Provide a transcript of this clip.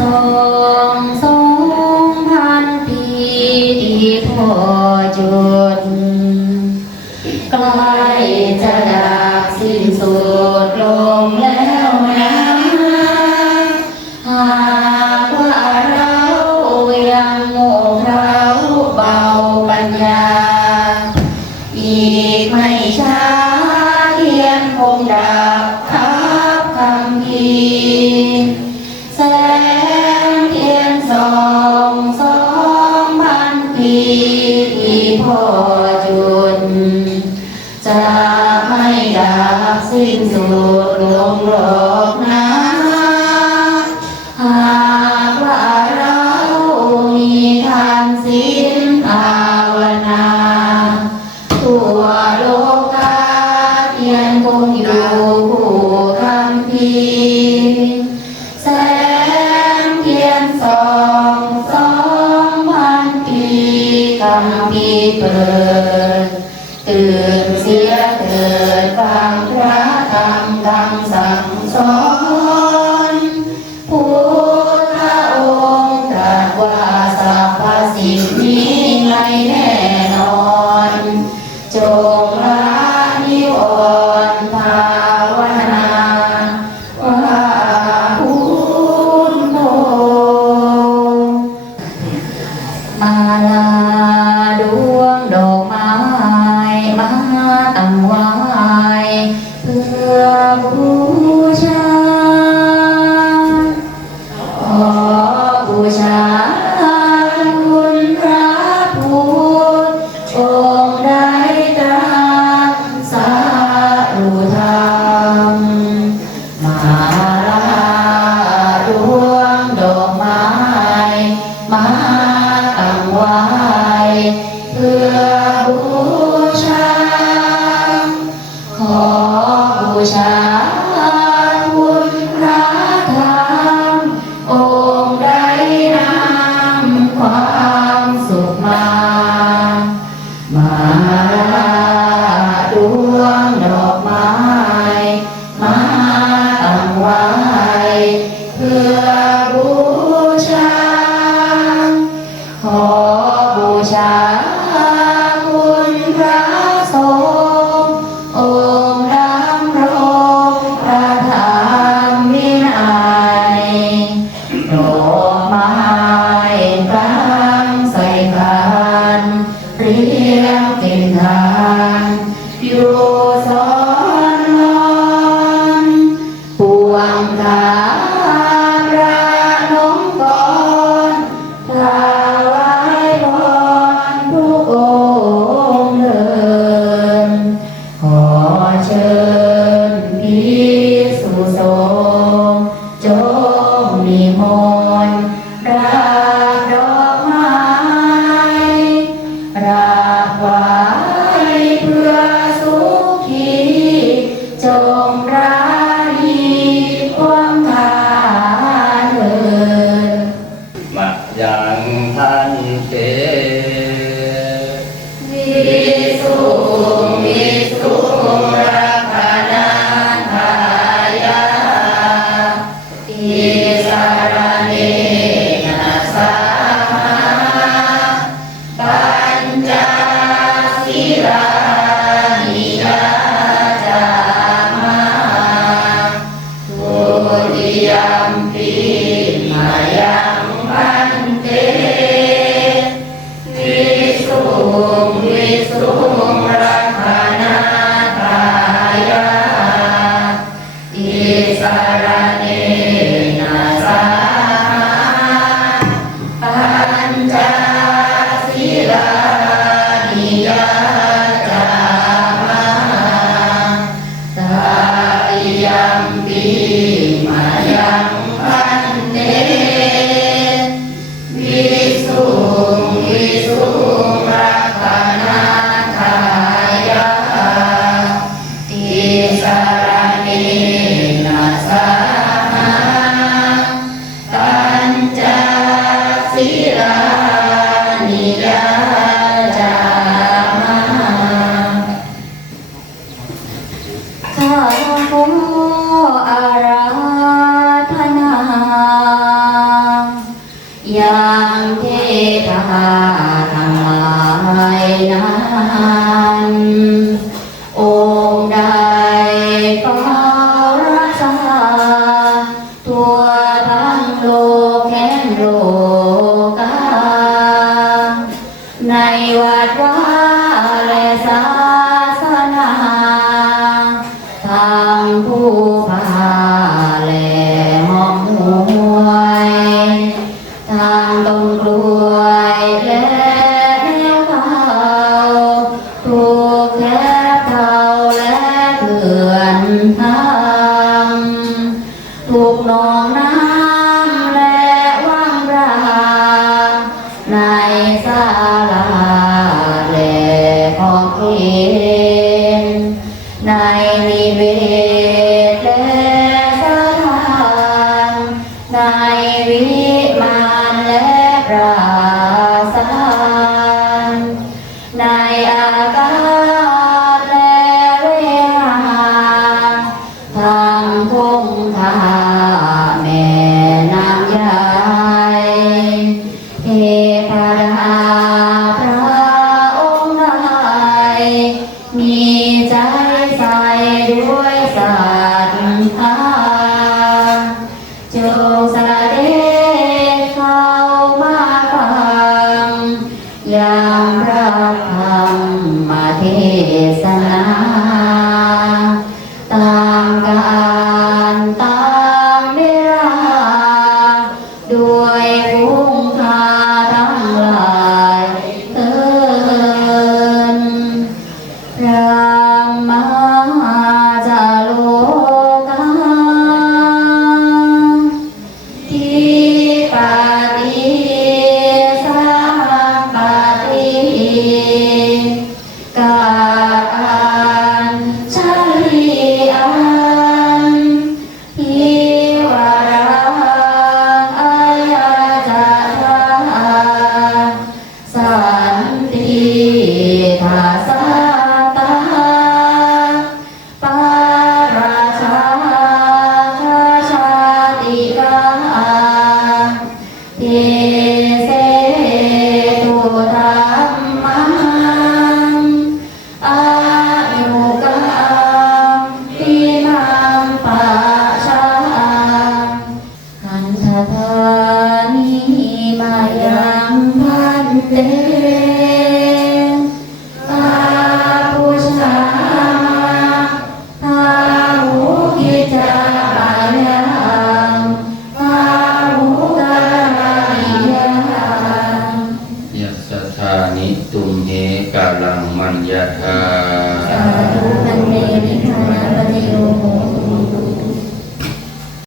สองสองพันปีที่พ่จุใกล้จะดับสิ้นสุดลงแล้วนะหากว่าเรายังโง่เราเบาปัญญา อีกไม่ช้าเทียนคงดา ไม่อยากสิ้นสุดลงโลกนะหากว่าเรามีทาสิ้นภาวนา ตัวโลกายังคงอยู่ dar No. ยังทันเต tai nạn ทางถูกนองน้ำและว่างราในศาลาและขอบเขตในนิเวศ